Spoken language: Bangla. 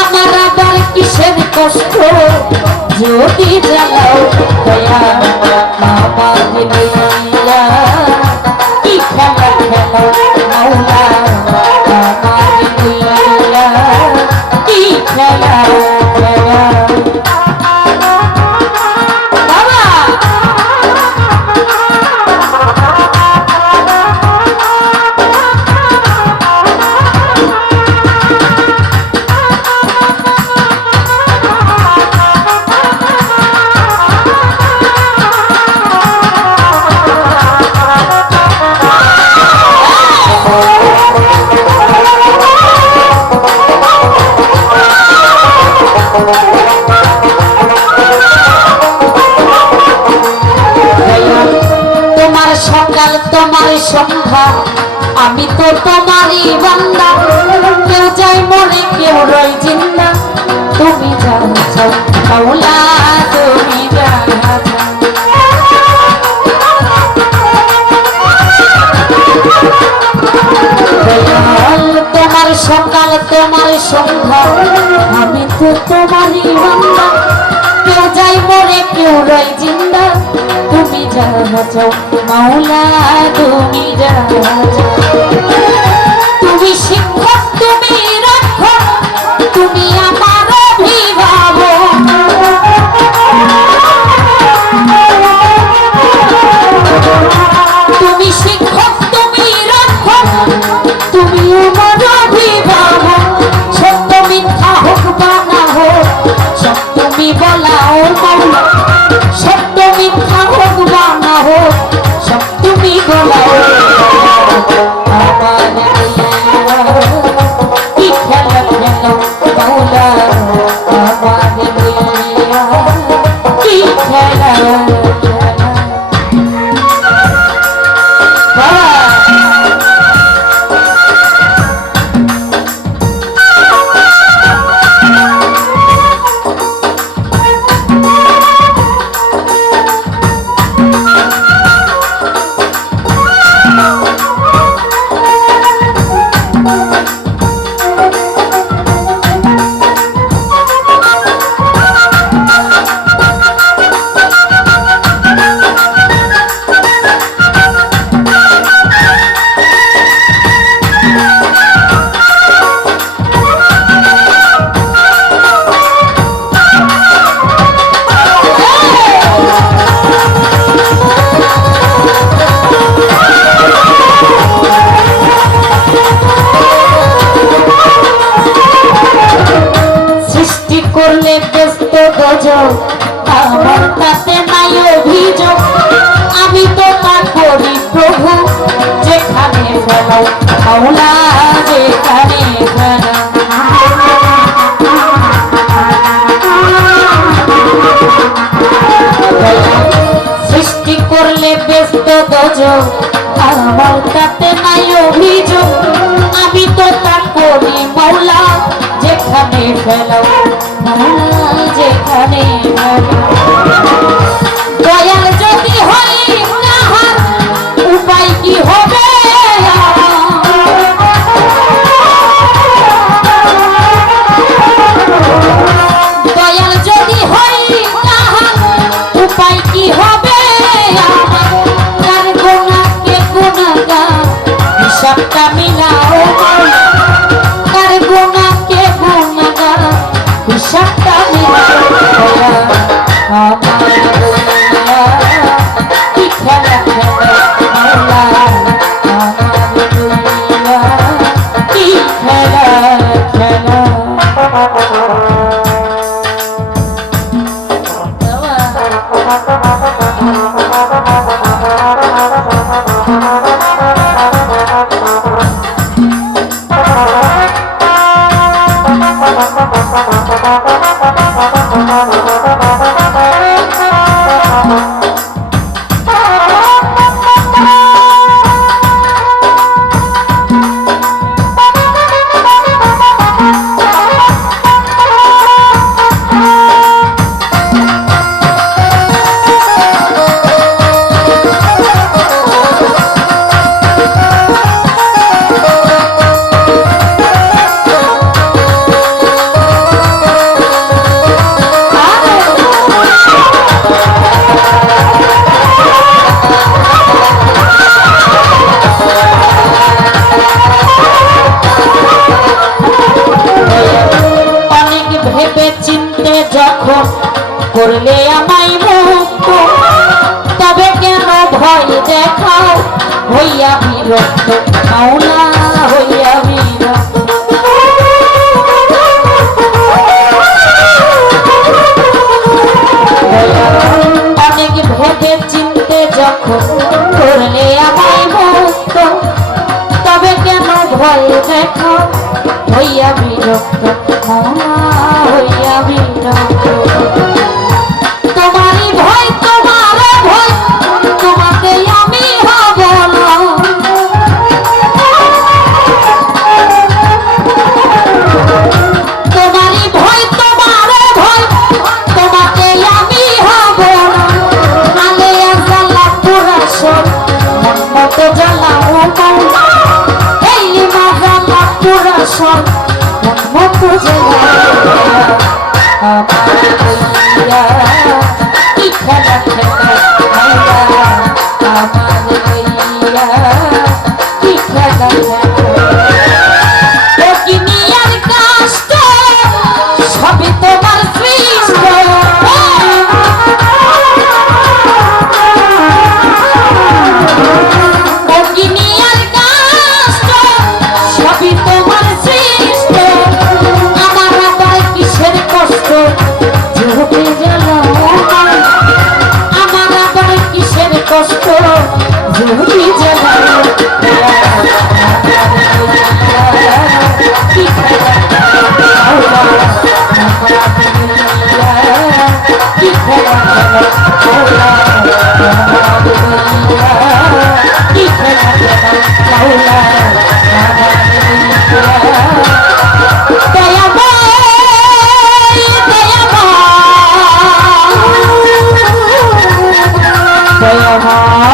আমার আবার কিসের কষ্ট? যদি জানাও দয়া কি খেলা খেলো তোমারই বান্দা। কেউ যাই মনে কেউ রই জিন্দা। তুমি জানো মাওলা তুমি দয়াল, তোমার সকাল তোমার সন্ধ্যা। আমি তো তোমারই বান্দা। কেউ যাই মরে কেউ রয় জিন্দা। তুমি যা বাঁচাও মাওলা, তুমি যা তুমি শিক্ষক, তুমি করলে ব্যস্ত গজব নাই অভিযোগ। আমি তো তা করি প্রভু যেখানে ফেলাও সৃষ্টি করলে ব্যস্ত গজব নাই অভিযোগ। আমি তো তা করি মাওলা যেখানে ফেলাও করলে আমায় মুক্ত। তবে কেন ভয় দেখাও? হইয়া বিরক্ত। মাওলা হইয়া বিরক্ত। অনেক ভেবে চিনতে যখন করলে আমায় মুক্ত। তবে কেন ভয় দেখাও? হইয়া বিরক্ত। 还有他。